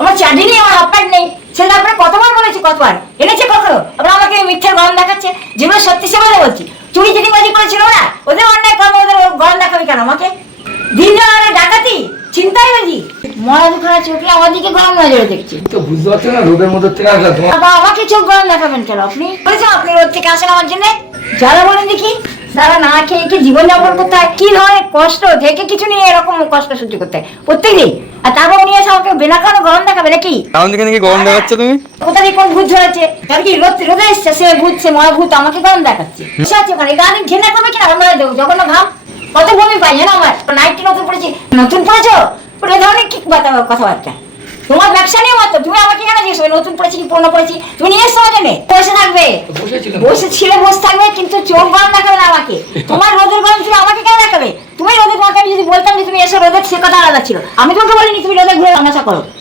আমার চাকরি নেই আমার অপার নেই। সেটা আপনার কতবার বলেছি কতবার? এনেছে কখনো? আবার আমাকে মিথ্যার গরম দেখাচ্ছে যেগুলো সত্যি সেগুলো বলছি। চুরি চিটিবাজি করেছিল ওরা? ওদের অন্যায় কর্ম ওদের গরম দেখাবে কেন আমাকে? দিন ডাকাতি চিন্তাই বাজি মরা দুখানা চোখে আমার দিকে গরম নজরে দেখছি। তো বুঝতে পারছ না রোদের মধ্যে থেকে আসা তোমার? আমাকে চোখ গরম দেখাবেন কেন আপনি? বলেছেন আপনি রোদ থেকে আসেন আমার জন্য। যারা বলেন দেখি। যারা না খেয়ে খেয়ে জীবন যাপন করতে হয়? কি ধরনের কষ্ট? থেকে কিছু নিয়ে এরকম কষ্ট সহ্য করতে। হয় প্রত্যেকদিন আর তারপর এসে আমাকে বিনা কারণে গরম দেখাবে নাকি? কারণ গরম দেখাচ্ছ তুমি? কোথা থেকে কোন ভূত তার কি রোদ রোদে এসছে? সে ভূত সে ভূত আমাকে গরম দেখাচ্ছে। বসে আছে ওখানে। আমি ঘেনা করবে কিনা? আমরা দেবো। যখন ঘাম কত বমি পাই জানো আমার? নাইটটি নতুন পড়েছি। নতুন পড়েছো? পুরো ধরনের কি কথা কথাবার্তা? তোমার ব্যবসা নিয়ে মাত্র তুমি আমাকে কেন জিজ্ঞেস নতুন পড়েছি কি পুরনো পড়েছি? তুমি নিয়ে এসছো বসে থাকবে, কিন্তু চোখ গরম দেখাবে না আমাকে। তোমার রোদের গরম ছিল আমাকে কেন দেখাবে? তুমি রোদের তোমাকে আমি যদি বলতাম যে তুমি এসে রোদের, সে কথা আলাদা ছিল। আমি তোমাকে বলিনি তুমি রোদের ঘুরে তামাশা করো।